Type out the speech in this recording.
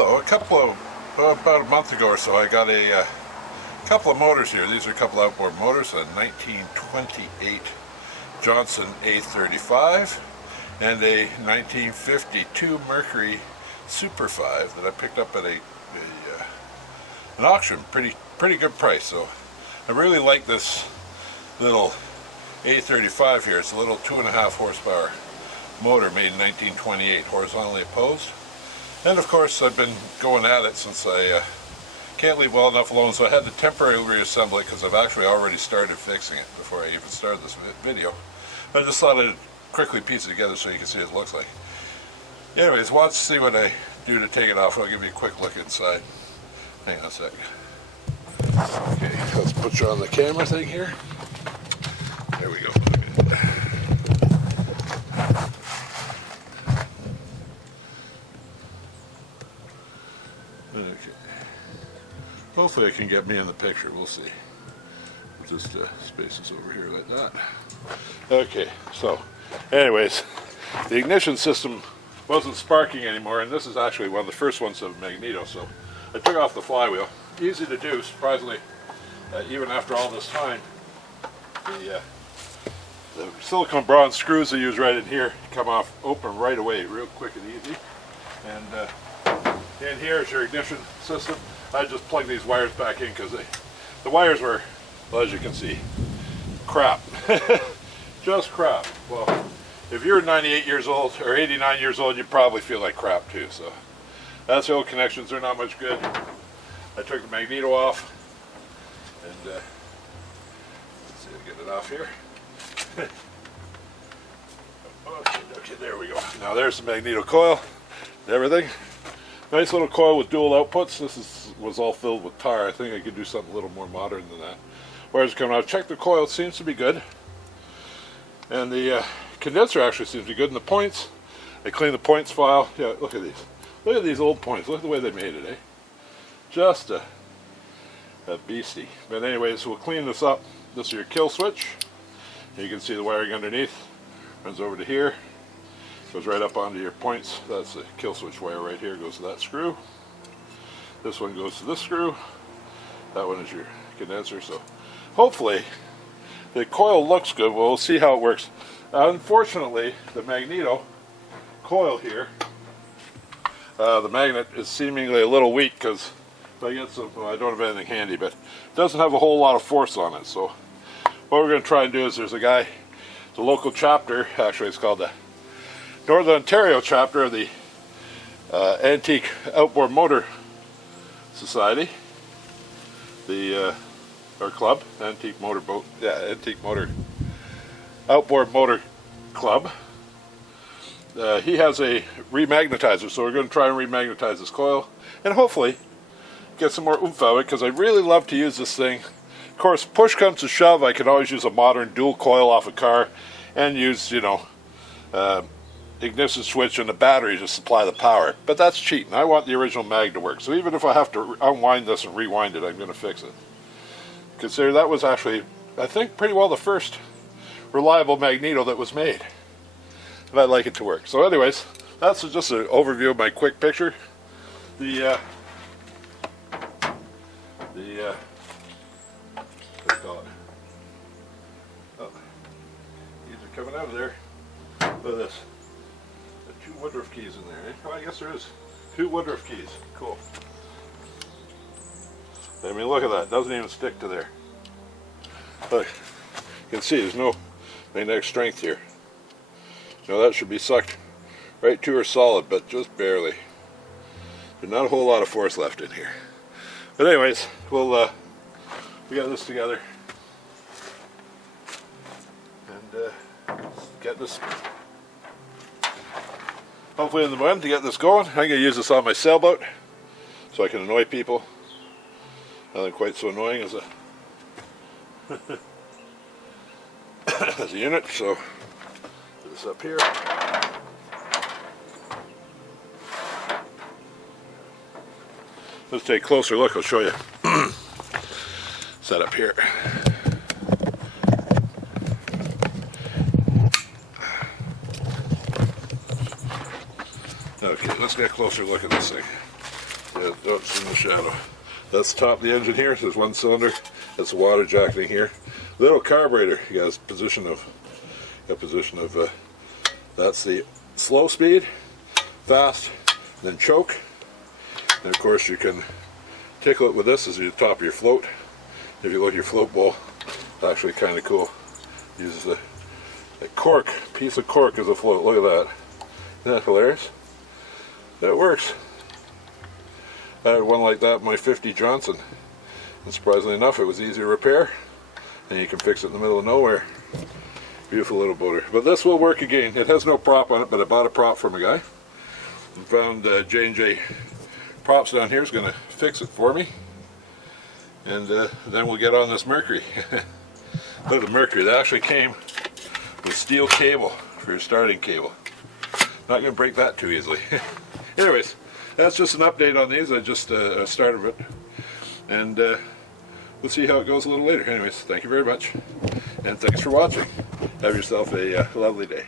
Hello, about a month ago or so I got a couple of motors here. These are a couple outboard motors, a 1928 Johnson A35 and a 1952 Mercury Super Five that I picked up at an auction. Pretty good price. So I really like this little A35 here. It's a little 2.5 horsepower motor made in 1928, horizontally opposed. And of course I've been going at it since I can't leave well enough alone, so I had to temporarily reassemble it because I've actually already started fixing it before I even started this video. I just thought I'd quickly piece it together so you can see what it looks like. Anyways, let's see what I do to take it off. I'll give you a quick look inside. Hang on a sec. Okay, let's put you on the camera thing here. There we go. Okay. Hopefully I can get me in the picture. We'll see. We'll just space this over here like that. Okay, so anyways, the ignition system wasn't sparking anymore, and this is actually one of the first ones of magneto, so I took off the flywheel. Easy to do, surprisingly, even after all this time. The silicone bronze screws I use right in here come off open right away, real quick and easy. And in here is your ignition system. I just plugged these wires back in because the wires were, well, as you can see, crap. Just crap. Well, if you're 98 years old or 89 years old, you probably feel like crap too. So that's the old connections. They're not much good. I took the magneto off, and let's see if I get it off here. Okay, there we go. Now there's the magneto coil and everything. Nice little coil with dual outputs. This was all filled with tar. I think I could do something a little more modern than that. Wires coming out. Check the coil. It seems to be good. And the condenser actually seems to be good. And the points, I cleaned the points file. Yeah, look at these. Look at these old points. Look at the way they made it, eh? Just a beastie. But anyways, we'll clean this up. This is your kill switch. You can see the wiring underneath. Runs over to here. Goes right up onto your points. That's the kill switch wire right here. Goes to that screw. This one goes to this screw. That one is your condenser. So hopefully the coil looks good. We'll see how it works. Unfortunately, the magneto coil here, the magnet is seemingly a little weak because if I get some, well, I don't have anything handy, but it doesn't have a whole lot of force on it. So what we're going to try and do is, there's a guy, the local chapter, actually it's called the Northern Ontario chapter of the Antique Outboard Motor Society, our club, Antique Motor Boat, yeah, Antique Motor Outboard Motor Club. He has a remagnetizer, so we're going to try and remagnetize this coil and hopefully get some more oomph out of it, because I really love to use this thing. Of course, push comes to shove, I can always use a modern dual coil off a car and use, you know, ignition switch and the battery to supply the power, but that's cheating. I want the original mag to work, so even if I have to unwind this and rewind it, I'm going to fix it. Consider that was actually, I think, pretty well the first reliable magneto that was made, and I'd like it to work. So anyways, that's just an overview of my quick picture. What do you call it? Oh, these are coming out of there. Look at this. Two Woodruff keys in there, eh? Well, I guess there is. Two Woodruff keys. Cool. I mean, look at that. It doesn't even stick to there. Look. You can see there's no magnetic strength here. Now that should be sucked right to her solid, but just barely. There's not a whole lot of force left in here. But anyways, we got this together. And get this hopefully in the wind to get this going. I'm going to use this on my sailboat so I can annoy people. Nothing quite so annoying as a as a unit. So put this up here. Let's take a closer look. I'll show you. Set up here. Okay, let's get a closer look at this thing. Yeah, oh, it's in the shadow. That's the top of the engine here. There's one cylinder. That's the water jacketing here. Little carburetor. You got a position of. That's the slow speed, fast, then choke. And of course you can tickle it with this as the top of your float. If you look at your float bowl, it's actually kind of cool. Uses a cork, piece of cork as a float. Look at that. Isn't that hilarious? That works. I had one like that in my 50 Johnson. And surprisingly enough, it was easy to repair. And you can fix it in the middle of nowhere. Beautiful little boater. But this will work again. It has no prop on it, but I bought a prop from a guy. And found J&J Props down here is going to fix it for me. And then we'll get on this Mercury. Look at the Mercury. That actually came with steel cable for your starting cable. Not going to break that too easily. Anyways, that's just an update on these. I just started it. And we'll see how it goes a little later. Anyways, thank you very much. And thanks for watching. Have yourself a lovely day.